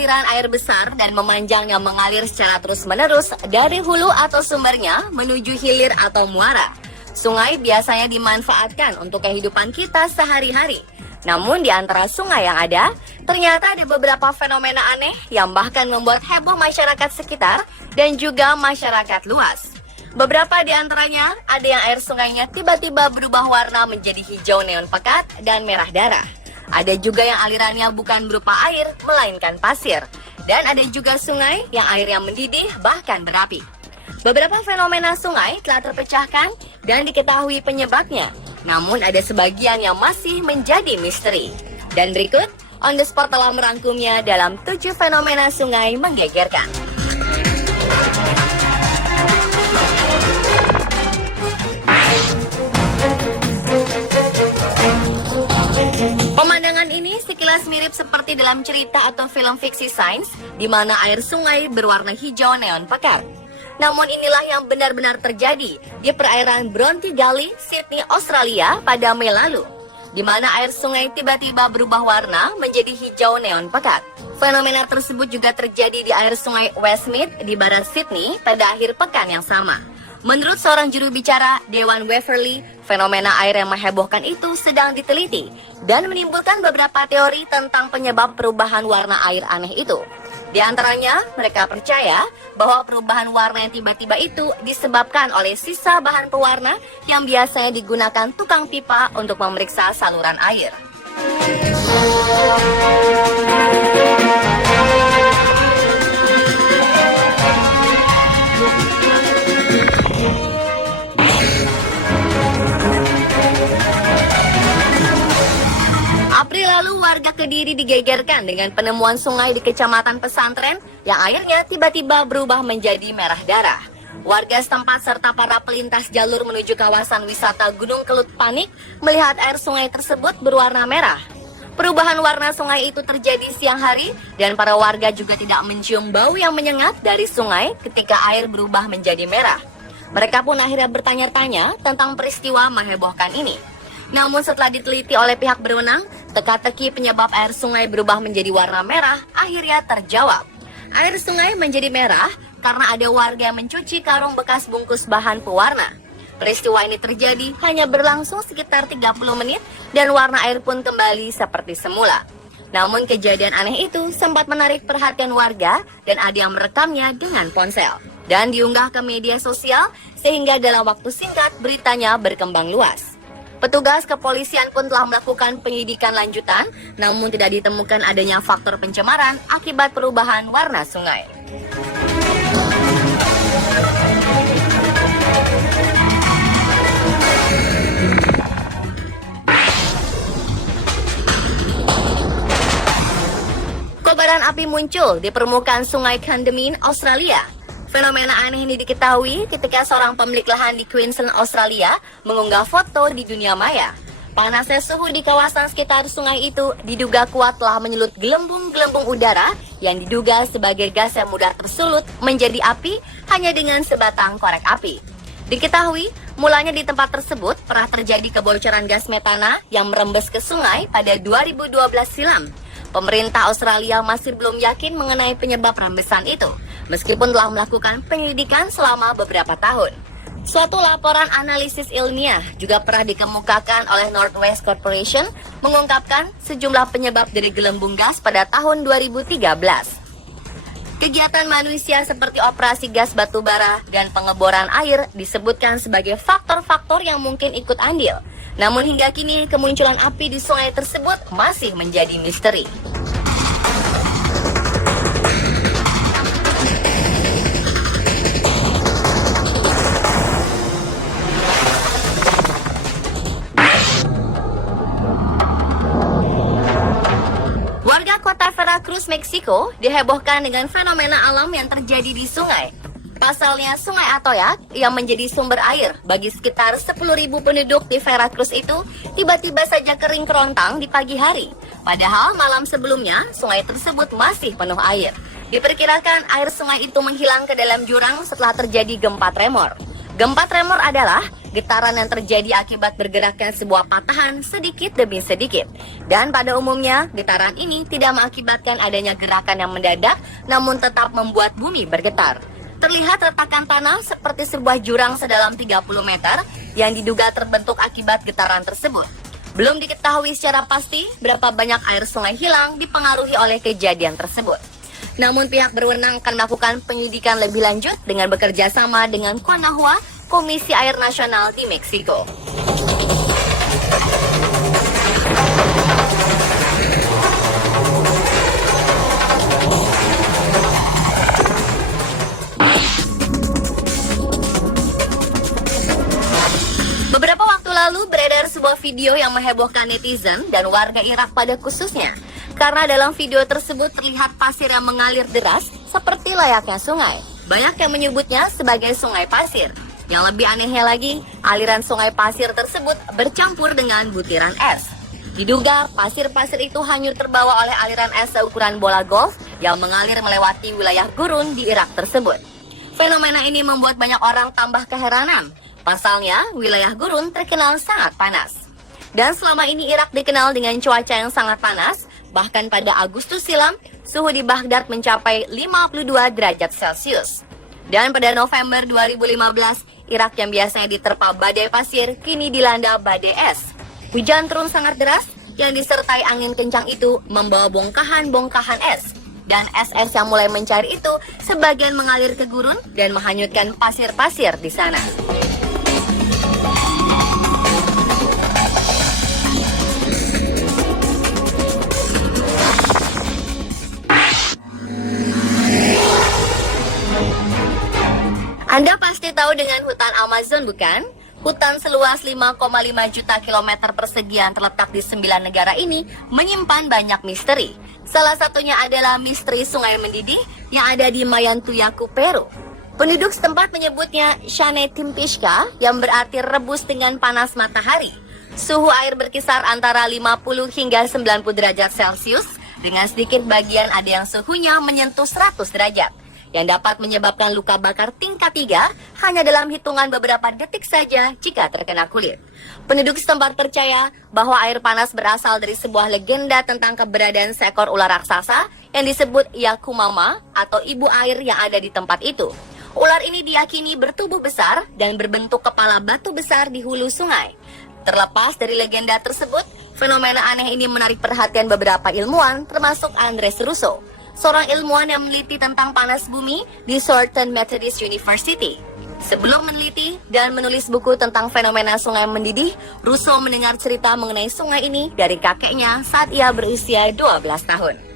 aliran air besar dan memanjang yang mengalir secara terus-menerus dari hulu atau sumbernya menuju hilir atau muara. Sungai biasanya dimanfaatkan untuk kehidupan kita sehari-hari. Namun di antara sungai yang ada, ternyata ada beberapa fenomena aneh yang bahkan membuat heboh masyarakat sekitar dan juga masyarakat luas. Beberapa di antaranya ada yang air sungainya tiba-tiba berubah warna menjadi hijau neon pekat dan merah darah. Ada juga yang alirannya bukan berupa air, melainkan pasir. Dan ada juga sungai yang airnya mendidih bahkan berapi. Beberapa fenomena sungai telah terpecahkan dan diketahui penyebabnya. Namun ada sebagian yang masih menjadi misteri. Dan berikut, On The Spot telah merangkumnya dalam 7 fenomena sungai menggegerkan. Pemandangan ini sekilas mirip seperti dalam cerita atau film fiksi sains, di mana air sungai berwarna hijau neon pekat. Namun inilah yang benar-benar terjadi di perairan Bronte Gully, Sydney, Australia pada Mei lalu, di mana air sungai tiba-tiba berubah warna menjadi hijau neon pekat. Fenomena tersebut juga terjadi di air sungai Westmead di barat Sydney pada akhir pekan yang sama. Menurut seorang juru bicara Dewan Waverley, fenomena air yang menghebohkan itu sedang diteliti dan menimbulkan beberapa teori tentang penyebab perubahan warna air aneh itu. Di antaranya, mereka percaya bahwa perubahan warna yang tiba-tiba itu disebabkan oleh sisa bahan pewarna yang biasanya digunakan tukang pipa untuk memeriksa saluran air. April lalu, warga Kediri digegerkan dengan penemuan sungai di Kecamatan Pesantren yang airnya tiba-tiba berubah menjadi merah darah. Warga setempat serta para pelintas jalur menuju kawasan wisata Gunung Kelut panik melihat air sungai tersebut berwarna merah. Perubahan warna sungai itu terjadi siang hari dan para warga juga tidak mencium bau yang menyengat dari sungai ketika air berubah menjadi merah. Mereka pun akhirnya bertanya-tanya tentang peristiwa menghebohkan ini. Namun setelah diteliti oleh pihak berwenang, teka-teki penyebab air sungai berubah menjadi warna merah akhirnya terjawab. Air sungai menjadi merah karena ada warga yang mencuci karung bekas bungkus bahan pewarna. Peristiwa ini terjadi hanya berlangsung sekitar 30 menit dan warna air pun kembali seperti semula. Namun kejadian aneh itu sempat menarik perhatian warga dan ada yang merekamnya dengan ponsel dan diunggah ke media sosial sehingga dalam waktu singkat beritanya berkembang luas. Petugas kepolisian pun telah melakukan penyidikan lanjutan, namun tidak ditemukan adanya faktor pencemaran akibat perubahan warna sungai. Kobaran api muncul di permukaan sungai Candamin, Australia. Fenomena aneh ini diketahui ketika seorang pemilik lahan di Queensland, Australia mengunggah foto di dunia maya. Panasnya suhu di kawasan sekitar sungai itu diduga kuat telah menyulut gelembung-gelembung udara yang diduga sebagai gas yang mudah tersulut menjadi api hanya dengan sebatang korek api. Diketahui, mulanya di tempat tersebut pernah terjadi kebocoran gas metana yang merembes ke sungai pada 2012 silam. Pemerintah Australia masih belum yakin mengenai penyebab rembesan itu, meskipun telah melakukan penyelidikan selama beberapa tahun. Suatu laporan analisis ilmiah juga pernah dikemukakan oleh Northwest Corporation mengungkapkan sejumlah penyebab dari gelembung gas pada tahun 2013. Kegiatan manusia seperti operasi gas batubara dan pengeboran air disebutkan sebagai faktor-faktor yang mungkin ikut andil. Namun hingga kini kemunculan api di sungai tersebut masih menjadi misteri. Warga kota Veracruz, Meksiko dihebohkan dengan fenomena alam yang terjadi di sungai. Pasalnya, Sungai Atoyac yang menjadi sumber air bagi sekitar 10.000 penduduk di Veracruz itu tiba-tiba saja kering kerontang di pagi hari. Padahal malam sebelumnya, sungai tersebut masih penuh air. Diperkirakan air sungai itu menghilang ke dalam jurang setelah terjadi gempa tremor. Gempa tremor adalah getaran yang terjadi akibat bergeraknya sebuah patahan sedikit demi sedikit. Dan pada umumnya, getaran ini tidak mengakibatkan adanya gerakan yang mendadak, namun tetap membuat bumi bergetar. Terlihat retakan tanah seperti sebuah jurang sedalam 30 meter yang diduga terbentuk akibat getaran tersebut. Belum diketahui secara pasti berapa banyak air sungai hilang dipengaruhi oleh kejadian tersebut. Namun pihak berwenang akan melakukan penyelidikan lebih lanjut dengan bekerja sama dengan CONAHUA, Komisi Air Nasional di Meksiko. Beberapa waktu lalu beredar sebuah video yang menghebohkan netizen dan warga Irak pada khususnya. Karena dalam video tersebut terlihat pasir yang mengalir deras seperti layaknya sungai. Banyak yang menyebutnya sebagai sungai pasir. Yang lebih anehnya lagi, aliran sungai pasir tersebut bercampur dengan butiran es. Diduga pasir-pasir itu hanyut terbawa oleh aliran es seukuran bola golf yang mengalir melewati wilayah gurun di Irak tersebut. Fenomena ini membuat banyak orang tambah keheranan. Pasalnya, wilayah gurun terkenal sangat panas. Dan selama ini Irak dikenal dengan cuaca yang sangat panas. Bahkan pada Agustus silam, suhu di Baghdad mencapai 52 derajat Celcius. Dan pada November 2015, Irak yang biasanya diterpa badai pasir, kini dilanda badai es. Hujan turun sangat deras, yang disertai angin kencang itu membawa bongkahan-bongkahan es. Dan es-es yang mulai mencair itu, sebagian mengalir ke gurun dan menghanyutkan pasir-pasir di sana. Anda pasti tahu dengan hutan Amazon, bukan? Hutan seluas 5,5 juta kilometer persegi yang terletak di 9 negara ini menyimpan banyak misteri. Salah satunya adalah misteri sungai mendidih yang ada di Mayantuyaku, Peru. Penduduk setempat menyebutnya Shane Timpishka yang berarti rebus dengan panas matahari. Suhu air berkisar antara 50 hingga 90 derajat Celcius dengan sedikit bagian ada yang suhunya menyentuh 100 derajat. Yang dapat menyebabkan luka bakar tingkat 3 hanya dalam hitungan beberapa detik saja jika terkena kulit. Penduduk setempat percaya bahwa air panas berasal dari sebuah legenda tentang keberadaan seekor ular raksasa yang disebut Yakumama atau ibu air yang ada di tempat itu. Ular ini diyakini bertubuh besar dan berbentuk kepala batu besar di hulu sungai. Terlepas dari legenda tersebut, fenomena aneh ini menarik perhatian beberapa ilmuwan termasuk Andres Russo, seorang ilmuwan yang meneliti tentang panas bumi di Southern Methodist University. Sebelum meneliti dan menulis buku tentang fenomena sungai mendidih, Russo mendengar cerita mengenai sungai ini dari kakeknya saat ia berusia 12 tahun.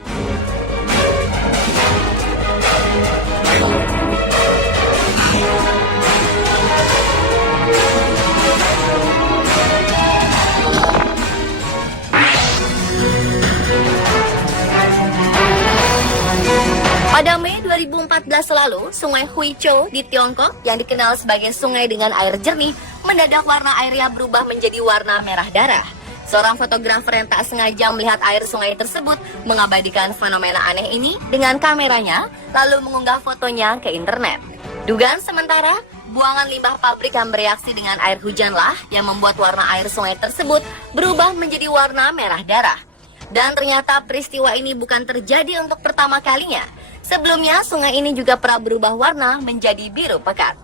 Pada Mei 2014 lalu, Sungai Huicho di Tiongkok yang dikenal sebagai sungai dengan air jernih, mendadak warna airnya berubah menjadi warna merah darah. Seorang fotografer yang tak sengaja melihat air sungai tersebut mengabadikan fenomena aneh ini dengan kameranya, lalu mengunggah fotonya ke internet. Dugaan sementara, buangan limbah pabrik yang bereaksi dengan air hujanlah yang membuat warna air sungai tersebut berubah menjadi warna merah darah. Dan ternyata peristiwa ini bukan terjadi untuk pertama kalinya. Sebelumnya, sungai ini juga pernah berubah warna menjadi biru pekat.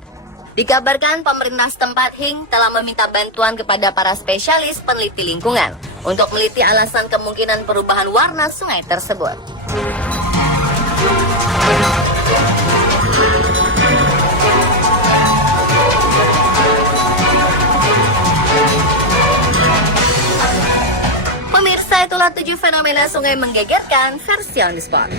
Dikabarkan pemerintah setempat Hing telah meminta bantuan kepada para spesialis peneliti lingkungan untuk meliti alasan kemungkinan perubahan warna sungai tersebut. Pemirsa, itulah 7 fenomena sungai menggegerkan versi On The Spot.